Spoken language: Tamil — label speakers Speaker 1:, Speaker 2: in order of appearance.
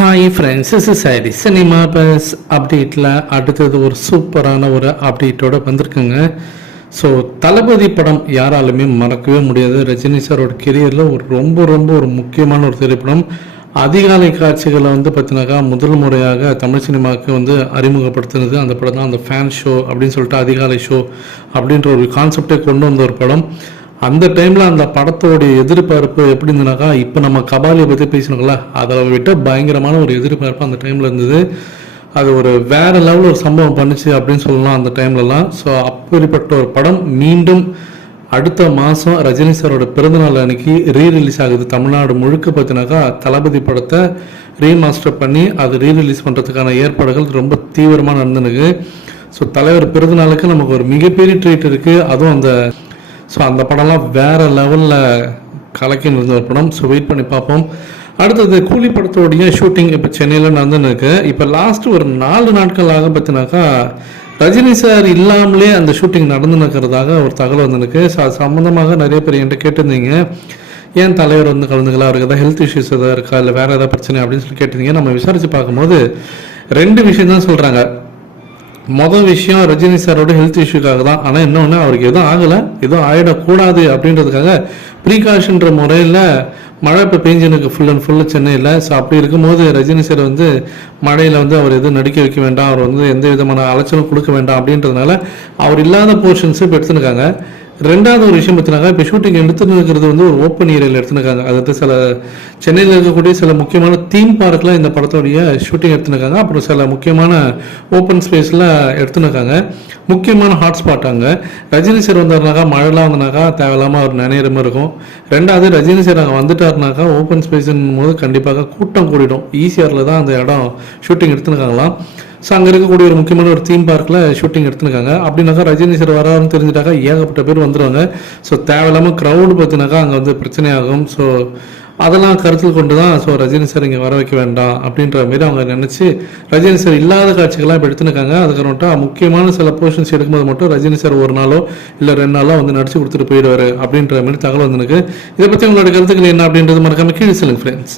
Speaker 1: Hi friends is sorry cinema buzz அப்டேட்டில் அடுத்தது ஒரு சூப்பரான ஒரு அப்டேட்டோட வந்திருக்குங்க. ஸோ தளபதி படம் யாராலுமே மறக்கவே முடியாது. ரஜினி சாரோட கெரியரில் ஒரு ரொம்ப ரொம்ப ஒரு முக்கியமான ஒரு திரைப்படம். அதிகாலை காட்சிகளை வந்து பார்த்தினாக்கா முதல் முறையாக தமிழ் சினிமாவுக்கு வந்து அறிமுகப்படுத்தினது அந்த படம் தான். அந்த ஃபேன் ஷோ அப்படின்னு சொல்லிட்டு அதிகாலை ஷோ அப்படின்ற ஒரு கான்செப்டை கொண்டு வந்த ஒரு படம். அந்த டைமில் அந்த படத்தோடைய எதிர்பார்ப்பு எப்படி இருந்ததுனாக்கா இப்போ நம்ம கபாலியை பற்றி பேசினோங்களா அதை விட்டு பயங்கரமான ஒரு எதிர்பார்ப்பு அந்த டைமில் இருந்தது. அது ஒரு வேற லெவலில் ஒரு சம்பவம் பண்ணுச்சு அப்படின்னு சொல்லலாம் அந்த டைம்லலாம் ஸோ அப்படிப்பட்ட ஒரு படம் மீண்டும் அடுத்த மாதம் ரஜினி சாரோட பிறந்தநாள் அன்னைக்கு ரீ ரிலீஸ் ஆகுது. தமிழ்நாடு முழுக்க பார்த்தினாக்கா தளபதி படத்தை ரீமாஸ்டர் பண்ணி அது ரீ ரிலீஸ் பண்ணுறதுக்கான ஏற்பாடுகள் ரொம்ப தீவிரமாக நடந்துனுக்கு. ஸோ தலைவர் பிறந்தநாளுக்கு நமக்கு ஒரு மிகப்பெரிய ட்ரீட் இருக்குது அதுவும் அந்த ஸோ அந்த படம்லாம் வேற லெவலில் கலக்கி இருந்த ஒரு படம். ஸோ வெயிட் பண்ணி பார்ப்போம். அடுத்தது கூலி படத்தோடைய ஷூட்டிங் இப்போ சென்னையில் நடந்துன்னு இருக்கு இப்போ லாஸ்ட் ஒரு நாலு நாட்களாக பார்த்தினாக்கா ரஜினி சார் இல்லாமலே அந்த ஷூட்டிங் நடந்துன்னு இருக்கிறதாக ஒரு தகவல் வந்துருக்கு. ஸோ அது சம்மந்தமாக நிறைய பேர் என்கிட்ட கேட்டிருந்தீங்க. ஏன் தலைவர் வந்து கலந்துக்கலாம் அவருக்கு ஏதாவது ஹெல்த் இஷ்யூஸ் எதாவது இருக்கா? இல்லை வேறு ஏதாவது பிரச்சனை அப்படின்னு சொல்லி கேட்டிருந்தீங்க. நம்ம விசாரித்து பார்க்கும்போது ரெண்டு விஷயம் தான் சொல்கிறாங்க மொதல் விஷயம் ரஜினி சாரோட ஹெல்த் இஷ்யூக்காக தான் ஆனால் இன்னொன்று அவருக்கு எதுவும் ஆகலை. எதுவும் ஆகிடக்கூடாது அப்படின்றதுக்காக ப்ரீகாஷன்ற முறையில் மழை இப்போ பெஞ்சினுக்கு ஃபுல் அண்ட் ஃபுல்லு சென்னையில். ஸோ அப்படி இருக்கும்போது ரஜினி சார் வந்து மழையில் வந்து அவர் எதுவும் நடிக்க வைக்க வேண்டாம். அவர் வந்து எந்த விதமான அலைச்சலும் கொடுக்க வேண்டாம் அப்படின்றதுனால அவர் இல்லாத போர்ஷன்ஸும் இப்போ எடுத்துருக்காங்க. ரெண்டாவது ஒரு விஷயம் பார்த்தீங்கன்னா இப்போ ஷூட்டிங் எடுத்துன்னு இருக்கிறது வந்து ஒரு ஓப்பன் ஏரியாவில் எடுத்துருக்காங்க. அதாவது சில சென்னையில் இருக்கக்கூடிய சில முக்கியமான தீம் பார்க்கில் இந்த படத்தோடைய ஷூட்டிங் எடுத்துருக்காங்க. அப்புறம் சில முக்கியமான ஓப்பன் ஸ்பேஸில் எடுத்துருக்காங்க. முக்கியமான ஹாட்ஸ்பாட் அங்கே. ரஜினி சார் வந்தாருனாக்கா மழைலாம் வந்தனாக்கா தேவையில்லாமல் அவர் நினைக்கிற மாதிரி இருக்கும். ரெண்டாவது ரஜினி சார் அங்கே வந்துட்டாருனாக்கா ஓப்பன் ஸ்பேஸுங்கும் போது கண்டிப்பாக கூட்டம் கூடிடும். ஈசிஆரில் தான் அந்த இடம் ஷூட்டிங் எடுத்துருக்காங்களாம். ஸோ அங்கே இருக்கக்கூடிய ஒரு முக்கியமான ஒரு தீம் பார்க்கில் ஷூட்டிங் எடுத்துருக்காங்க. அப்படின்னாக்கா ரஜினி சார் வராருன்னு தெரிஞ்சுட்டாக்கா ஏகப்பட்ட பேர் வந்துடுவாங்க ஸோ தேவையில்லாமல் க்ரௌடு பார்த்தினாக்கா அங்கே வந்து பிரச்சனையாகும். ஸோ அதெல்லாம் கருத்தில் கொண்டு தான் ஸோ ரஜினி சார் இங்கே வர வைக்க வேண்டாம் அப்படின்ற மாரி அவங்க நினச்சி ரஜினி சார் இல்லாத காட்சிகள்லாம் இப்போ எடுத்துனுக்காங்க அதுக்கப்புறமேட்டா முக்கியமான சில போர்ஷன்ஸ் எடுக்கும்போது மட்டும் ரஜினி சார் ஒரு நாளோ இல்லை ரெண்டு நாளோ வந்து நடிச்சு கொடுத்துட்டு போயிடுவார் அப்படின்ற மாதிரி தகவல் வந்துருக்கு. இதை பற்றி உங்களோட கருத்துக்கள் என்ன அப்படின்றது மறக்காம கீழே சொல்லுங்க ஃப்ரெண்ட்ஸ்